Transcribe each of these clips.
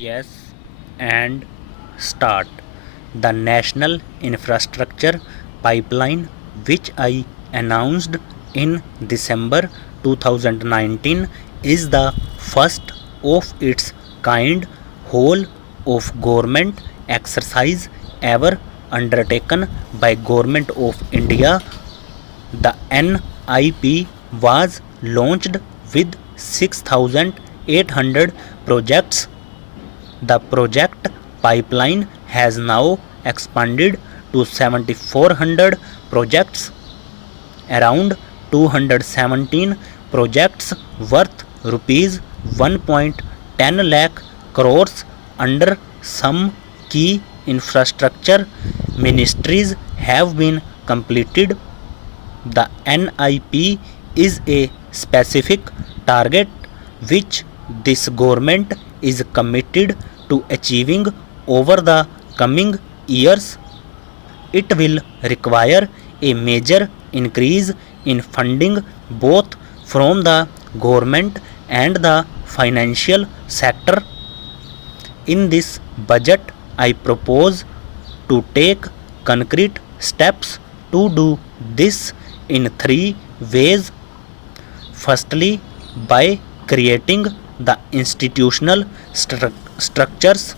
Yes, and start. The National Infrastructure Pipeline, which I announced in December 2019, is the first of its kind whole of government exercise ever undertaken by Government of India. The NIP was launched with 6,800 projects. The project pipeline has now expanded to 7,400 projects. Around 217 projects worth rupees 1.10 lakh crores under some key infrastructure ministries have been completed. The NIP is a specific target which this government is committed to achieving over the coming years. It will require a major increase in funding both from the government and the financial sector. In this budget, I propose to take concrete steps to do this in three ways. Firstly, by creating the institutional structures.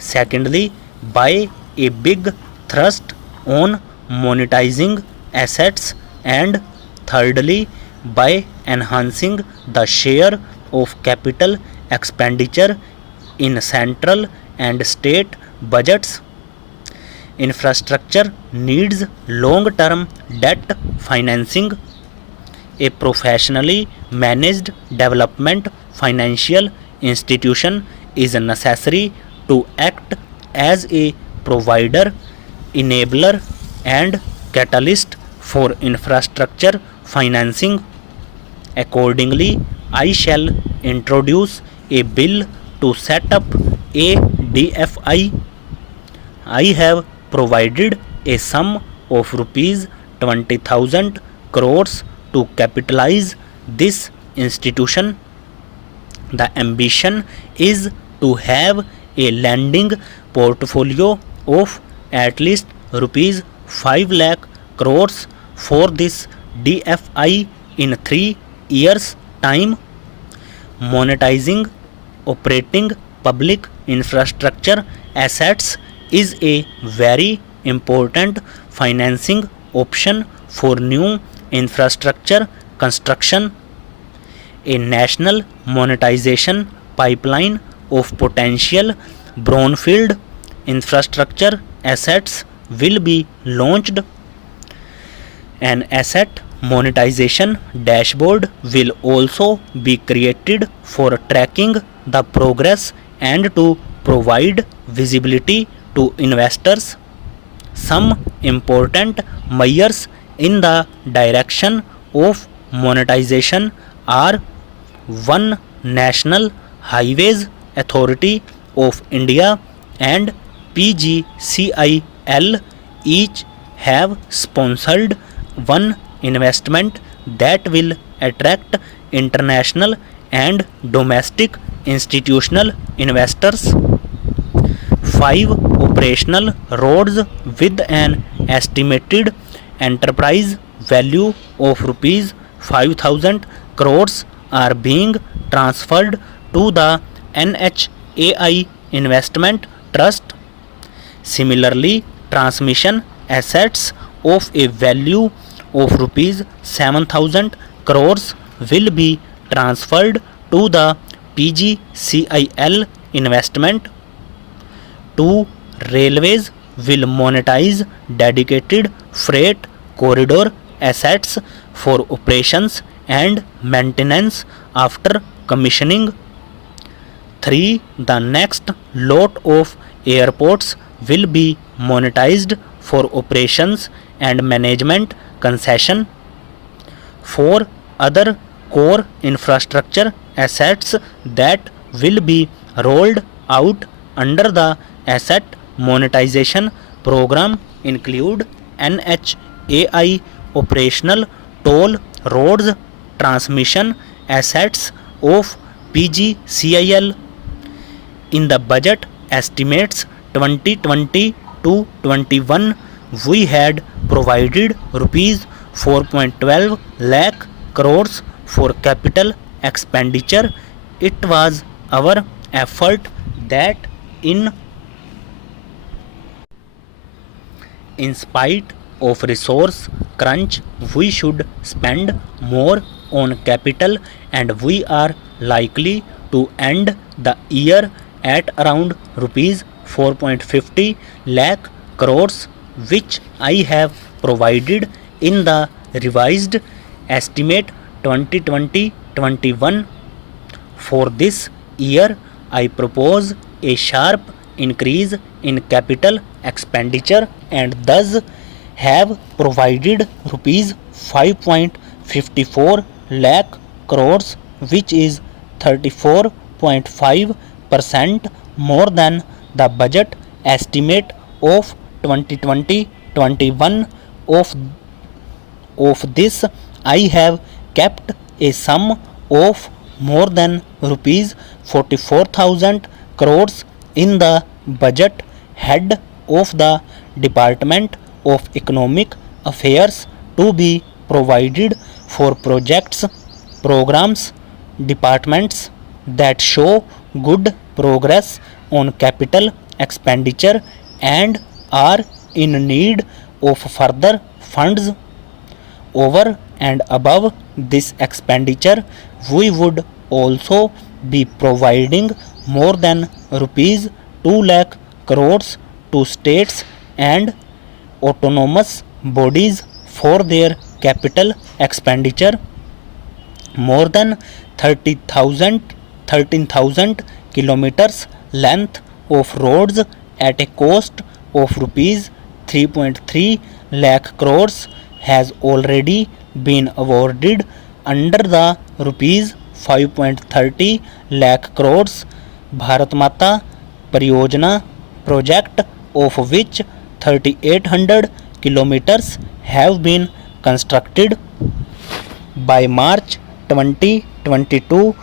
Secondly, by a big thrust on monetizing assets. And thirdly, by enhancing the share of capital expenditure in central and state budgets. Infrastructure needs long-term debt financing. A professionally managed development financial institution is necessary to act as a provider, enabler, and catalyst for infrastructure financing. Accordingly, I shall introduce a bill to set up a DFI. I have provided a sum of rupees 20,000 crores to capitalize this institution. The ambition is to have a lending portfolio of at least rupees 5 lakh crores for this DFI in 3 years' time. Monetizing operating public infrastructure assets is a very important financing option for new infrastructure construction. A national monetization pipeline of potential brownfield infrastructure assets will be launched. An asset monetization dashboard will also be created for tracking the progress and to provide visibility to investors. Some important measures in the direction of monetization are: 1. National Highways Authority of India and PGCIL each have sponsored one investment that will attract international and domestic institutional investors. 5. Operational roads with an estimated enterprise value of rupees 5,000 crores are being transferred to the NHAI Investment Trust. Similarly, transmission assets of a value of rupees 7,000 crores will be transferred to the PGCIL investment. 2. Railways will monetize dedicated freight corridor assets for operations and maintenance after commissioning. 3. The next lot of airports will be monetized for operations and management concession. 4. Other core infrastructure assets that will be rolled out under the asset monetization program include NHAI operational toll roads, transmission assets of PGCIL, In the budget estimates 2020 to 21, we had provided rupees 4.12 lakh crores for capital expenditure. It was our effort that in spite of resource crunch, we should spend more on capital, and we are likely to end the year at around rupees 4.50 lakh crores, which I have provided in the revised estimate 2020-21. For this year, I propose a sharp increase in capital expenditure and thus have provided rupees 5.54 lakh crores, which is 34.5% more than the budget estimate of 2020-21. Of this, I have kept a sum of more than rupees 44,000 crores in the budget head of the Department of Economic Affairs to be provided for projects, programs, departments that show good progress on capital expenditure and are in need of further funds. Over and above this expenditure, we would also be providing more than rupees 2 lakh crores to states and autonomous bodies for their capital expenditure. More than 13,000 kilometers length of roads at a cost of rupees 3.3 lakh crores has already been awarded under the rupees 5.30 lakh crores Bharat Mata Pariyojana project, of which 3,800 kilometers have been constructed. By March 2022,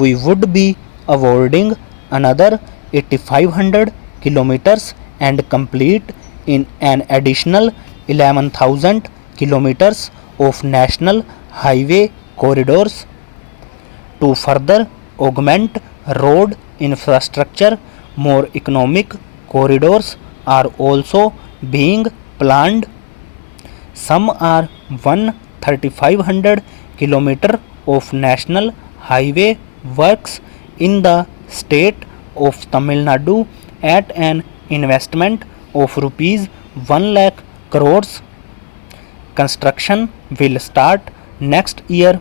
we would be awarding another 8,500 kilometers and complete in an additional 11,000 kilometers of national highway corridors. To further augment road infrastructure, more economic corridors are also being planned. Some are 1,3,500 kilometer of national highway works in the state of Tamil Nadu at an investment of rupees 1 lakh crores. Construction will start next year.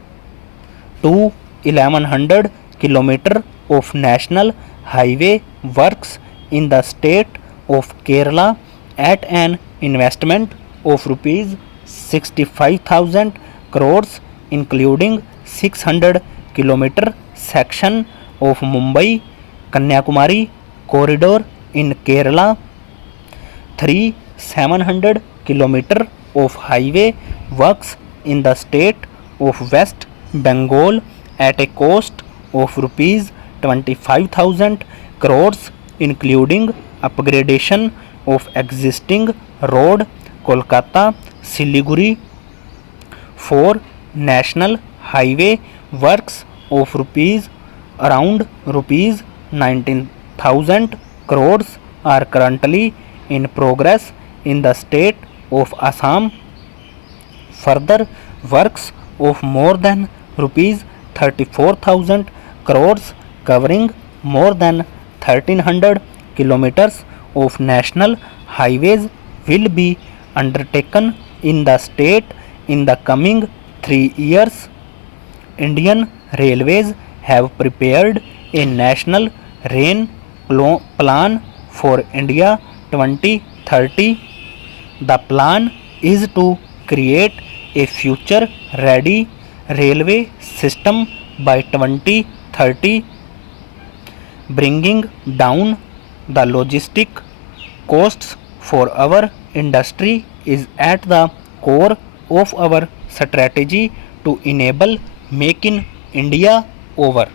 1,100 kilometer of national highway works in the state of Kerala at an investment of rupees 65,000 crores, including 600 kilometer section of Mumbai Kanyakumari corridor in Kerala. 700 kilometer of highway works in the state of West Bengal at a cost of rupees 25,000 crores, including upgradation of existing road Kolkata Siliguri. 4 national highway works of around rupees 19,000 crores are currently in progress in the state of Assam. Further works of more than rupees 34,000 crores covering more than 1,300 kilometers of national highways will be undertaken in the state in the coming 3 years. Indian Railways have prepared a national rail plan for India 2030. The plan is to create a future ready railway system by 2030, bringing down the logistic costs for our industry is at the core of our strategy to enable Make in India over.